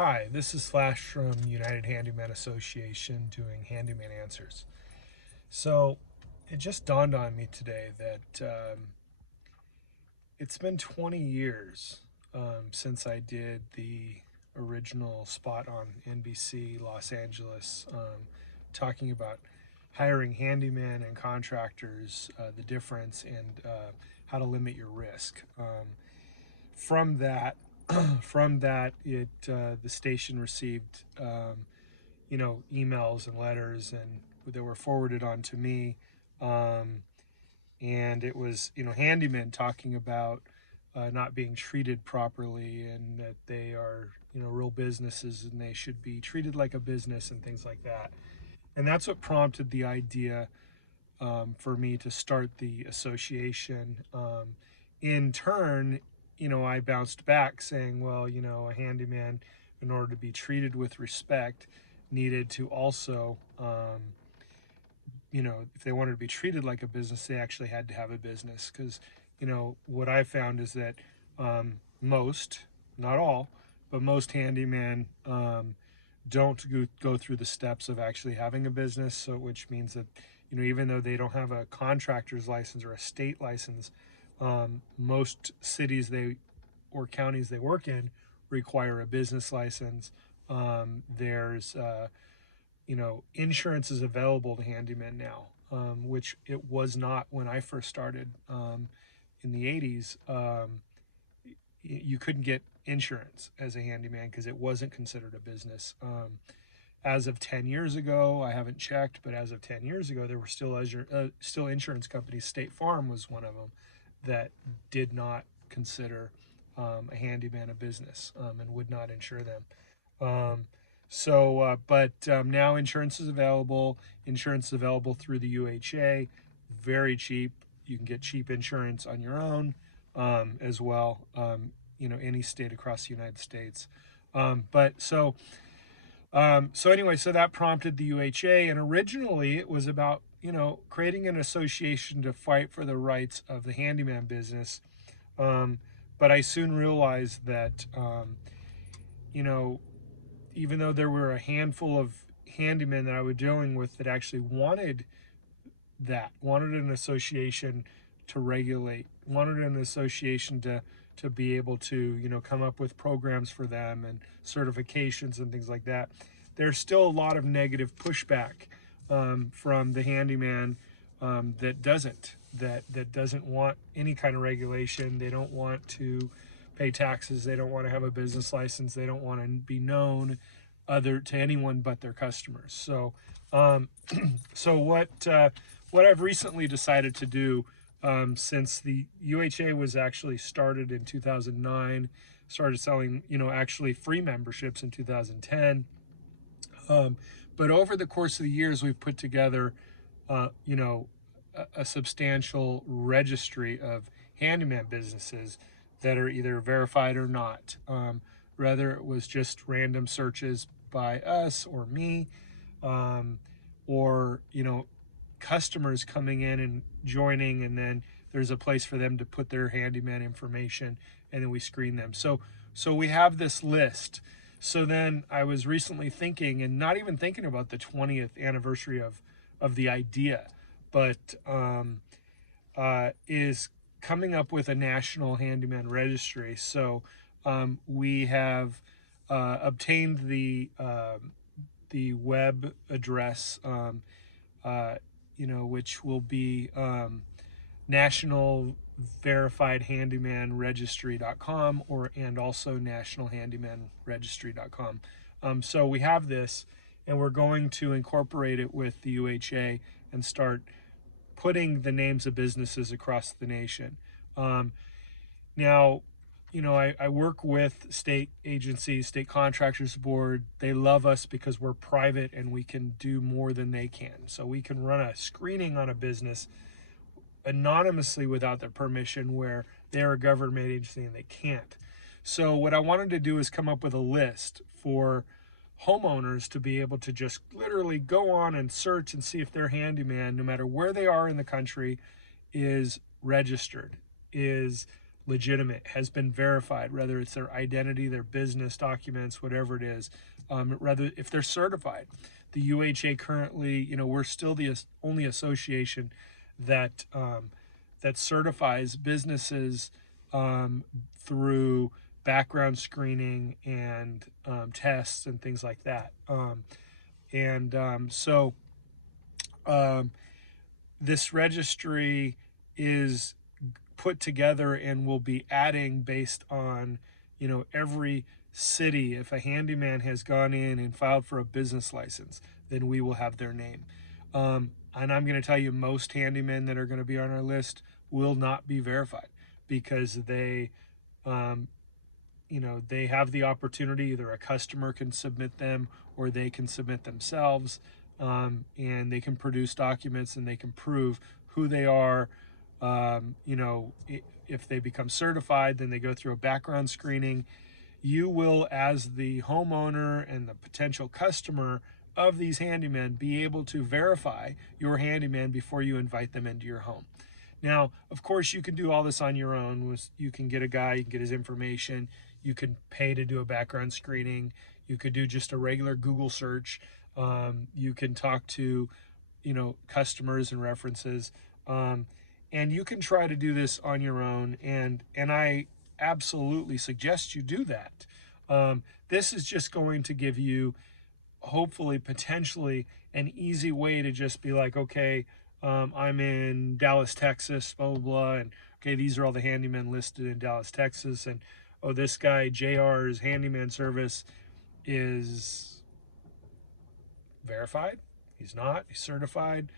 Hi, this is Flash from United Handyman Association doing Handyman Answers. So it just dawned on me today that it's been 20 years since I did the original spot on NBC Los Angeles talking about hiring handyman and contractors, the difference, and how to limit your risk. From that, from that, it the station received emails and letters and that were forwarded on to me, um, and it was handymen talking about not being treated properly and that they are real businesses and they should be treated like a business and things like that. And that's what prompted the idea for me to start the association. In turn, I bounced back saying, well, a handyman, in order to be treated with respect, needed to also, if they wanted to be treated like a business, they actually had to have a business. Because, what I found is that most, not all, but most handyman don't go through the steps of actually having a business. So, which means that, even though they don't have a contractor's license or a state license, most cities or counties they work in require a business license. There's insurance is available to handymen now, which it was not when I first started in the 80s. You couldn't get insurance as a handyman because it wasn't considered a business. As of 10 years ago, I haven't checked, but as of 10 years ago, there were still insurance companies. State Farm was one of them that did not consider a handyman a business and would not insure them. But now insurance is available. Insurance is available through the UHA, very cheap. You can get cheap insurance on your own as well. Any state across the United States. So anyway, so that prompted the UHA, and originally it was about creating an association to fight for the rights of the handyman business. But I soon realized that you know even though there were a handful of handymen that I was dealing with that actually wanted an association to regulate, wanted an association to be able to come up with programs for them and certifications and things like that. There's still a lot of negative pushback from the handyman that doesn't want any kind of regulation. They don't want to pay taxes. They don't want to have a business license. They don't want to be known other to anyone but their customers. So I've recently decided to do, since the UHA was actually started in 2009, started selling actually free memberships in 2010. But over the course of the years, we've put together, a substantial registry of handyman businesses that are either verified or not. Whether it was just random searches by us or me, or customers coming in and joining, and then there's a place for them to put their handyman information, and then we screen them. So we have this list. So then I was recently thinking, and not even thinking about the 20th anniversary of the idea, but is coming up with a national handyman registry. So we have obtained the web address, which will be National Verified Handyman Registry.com and also nationalhandymanregistry.com. So we have this, and we're going to incorporate it with the UHA and start putting the names of businesses across the nation. Now, I work with state agencies, state contractors board. They love us because we're private and we can do more than they can. So we can run a screening on a business anonymously without their permission, where they're a government agency and they can't. So what I wanted to do is come up with a list for homeowners to be able to just literally go on and search and see if their handyman, no matter where they are in the country, is registered, is legitimate, has been verified, whether it's their identity, their business documents, whatever it is, rather if they're certified. The UHA currently, we're still the only association that that certifies businesses through background screening and tests and things like that. So this registry is put together and will be adding based on, every city. If a handyman has gone in and filed for a business license, then we will have their name. And I'm going to tell you, most handymen that are going to be on our list will not be verified because they they have the opportunity. Either a customer can submit them or they can submit themselves, and they can produce documents and they can prove who they are. If they become certified, then they go through a background screening. You will, as the homeowner and the potential customer of these handymen, be able to verify your handyman before you invite them into your home. Now, of course, you can do all this on your own. You can get a guy, you can get his information, you can pay to do a background screening, you could do just a regular Google search, you can talk to, customers and references, and you can try to do this on your own, and I absolutely suggest you do that. This is just going to give you, hopefully, potentially, an easy way to just be like, okay, I'm in Dallas, Texas, blah, blah, blah, and okay, these are all the handymen listed in Dallas, Texas, and oh, this guy, JR's handyman service is verified. He's not. He's certified.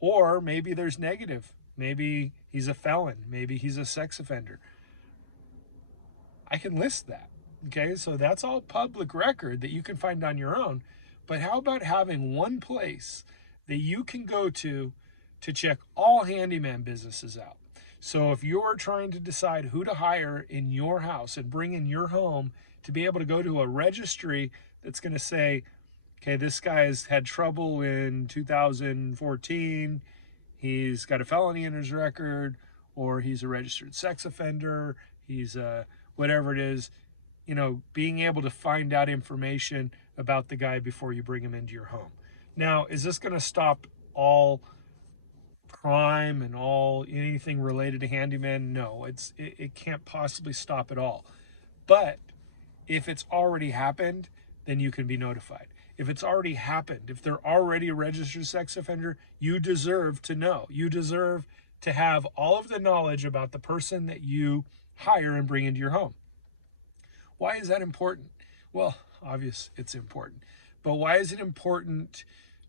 Or maybe there's negative. Maybe he's a felon. Maybe he's a sex offender. I can list that. Okay, so that's all public record that you can find on your own. But how about having one place that you can go to check all handyman businesses out? So if you're trying to decide who to hire in your house and bring in your home, to be able to go to a registry that's going to say, okay, this guy's had trouble in 2014, he's got a felony in his record, or he's a registered sex offender, he's whatever it is, being able to find out information about the guy before you bring him into your home. Now, is this going to stop all crime and anything related to handyman? No, it can't possibly stop it all. But if it's already happened, then you can be notified. If it's already happened, if they're already a registered sex offender, you deserve to know. You deserve to have all of the knowledge about the person that you hire and bring into your home. Why is that important? Well, obvious it's important. But why is it important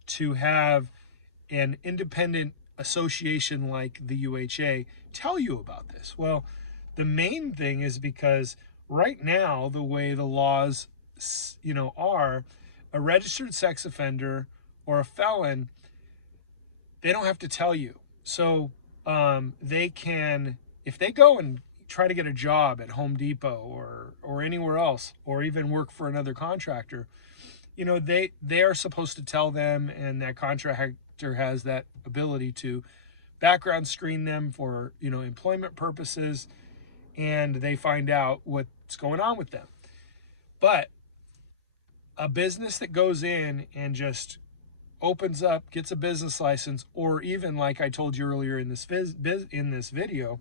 to have an independent association like the UHA tell you about this? Well, the main thing is because right now, the way the laws, are, a registered sex offender or a felon, they don't have to tell you. So they can, if they go and try to get a job at Home Depot or anywhere else, or even work for another contractor, they are supposed to tell them, and that contractor has that ability to background screen them for, employment purposes, and they find out what's going on with them. But a business that goes in and just opens up, gets a business license, or even like I told you earlier in this video,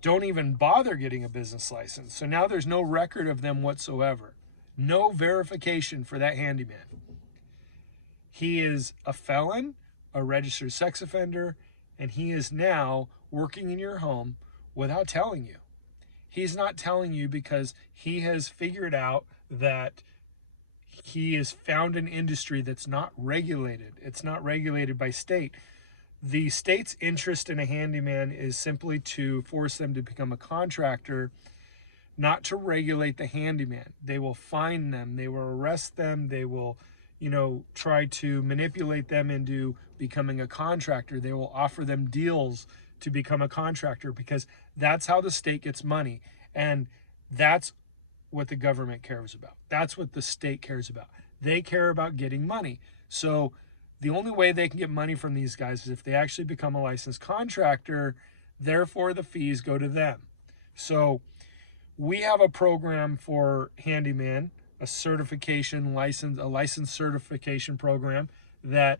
don't even bother getting a business license. So now there's no record of them whatsoever. No verification for that handyman. He is a felon, a registered sex offender, and he is now working in your home without telling you. He's not telling you because he has figured out that he has found an industry that's not regulated. It's not regulated by state. The state's interest in a handyman is simply to force them to become a contractor, not to regulate the handyman. They will fine them. They will arrest them. They will, try to manipulate them into becoming a contractor. They will offer them deals to become a contractor because that's how the state gets money. And that's what the government cares about. That's what the state cares about. They care about getting money. So the only way they can get money from these guys is if they actually become a licensed contractor. Therefore, the fees go to them. So we have a program for handyman, a certification license, a license certification program that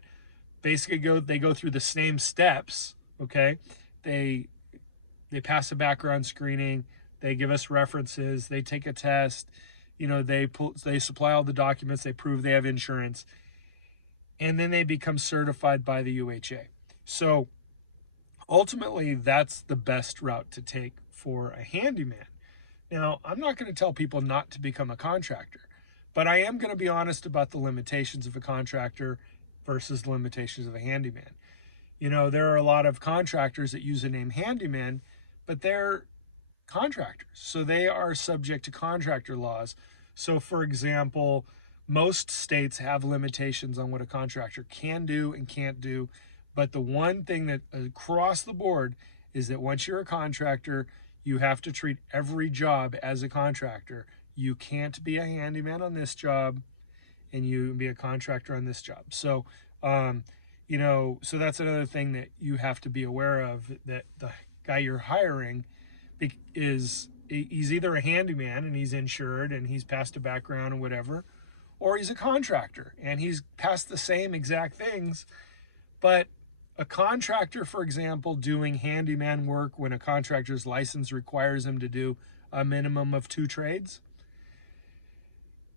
basically they go through the same steps. Okay, they they pass a background screening, they give us references, they take a test, they supply all the documents, they prove they have insurance, and then they become certified by the UHA. So ultimately, that's the best route to take for a handyman. Now, I'm not going to tell people not to become a contractor, but I am going to be honest about the limitations of a contractor versus the limitations of a handyman. There are a lot of contractors that use the name handyman, but they're contractors. So they are subject to contractor laws. So, for example, most states have limitations on what a contractor can do and can't do. But the one thing that across the board is that once you're a contractor, you have to treat every job as a contractor. You can't be a handyman on this job and you be a contractor on this job. So that's another thing that you have to be aware of, that the guy you're hiring he's either a handyman and he's insured and he's passed a background and whatever, or he's a contractor and he's passed the same exact things. But a contractor, for example, doing handyman work when a contractor's license requires him to do a minimum of 2 trades,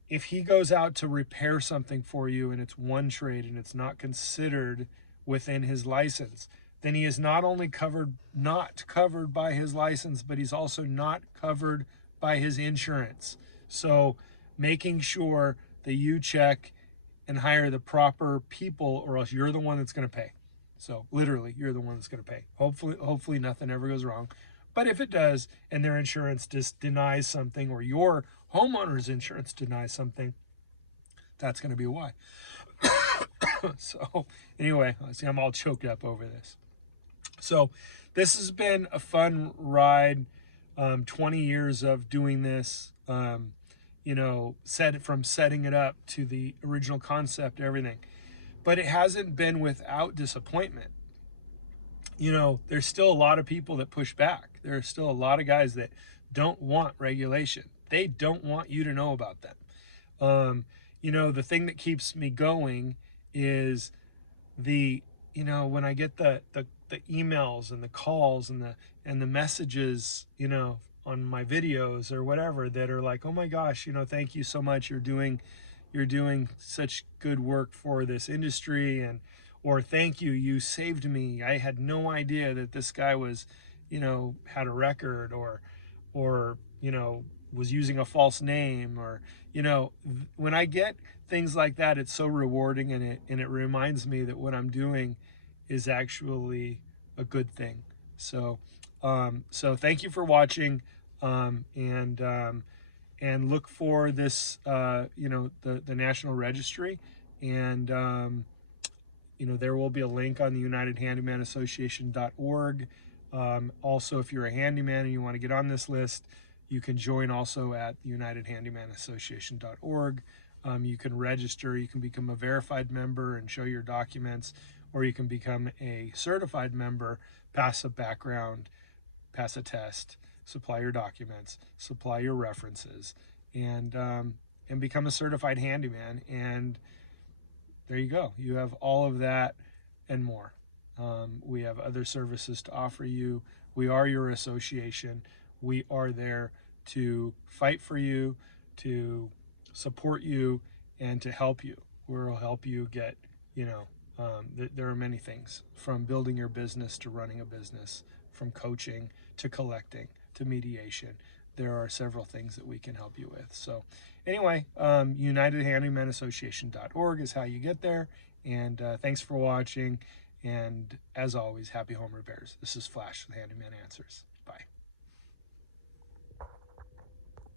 if he goes out to repair something for you and it's one trade and it's not considered within his license, then he is not only not covered by his license, but he's also not covered by his insurance. So making sure that you check and hire the proper people, or else you're the one that's going to pay. So literally, you're the one that's going to pay. Hopefully nothing ever goes wrong. But if it does, and their insurance just denies something, or your homeowner's insurance denies something, that's going to be why. So anyway, see, I'm all choked up over this. So this has been a fun ride. 20 years of doing this. From setting it up to the original concept, everything. But it hasn't been without disappointment. There's still a lot of people that push back. There are still a lot of guys that don't want regulation. They don't want you to know about them. The thing that keeps me going is when I get the emails and the calls and the messages, on my videos or whatever, that are like, oh my gosh, thank you so much. You're doing such good work for this industry, or thank you, you saved me. I had no idea that this guy was, had a record, or was using a false name, or when I get things like that, it's so rewarding, and it reminds me that what I'm doing is actually a good thing. So thank you for watching, and look for this, the National Registry, and there will be a link on the UnitedHandymanAssociation.org. Also, if you're a handyman and you want to get on this list, you can join also at the UnitedHandymanAssociation.org. You can register, you can become a verified member and show your documents, or you can become a certified member, pass a background, pass a test, supply your documents, supply your references, and become a certified handyman. And there you go. You have all of that and more. We have other services to offer you. We are your association. We are there to fight for you, to support you, and to help you. We'll help you get, there are many things, from building your business to running a business, from coaching to collecting to mediation. There are several things that we can help you with. So anyway, UnitedHandymanAssociation.org is how you get there. And thanks for watching. And as always, happy home repairs. This is Flash with Handyman Answers. Bye.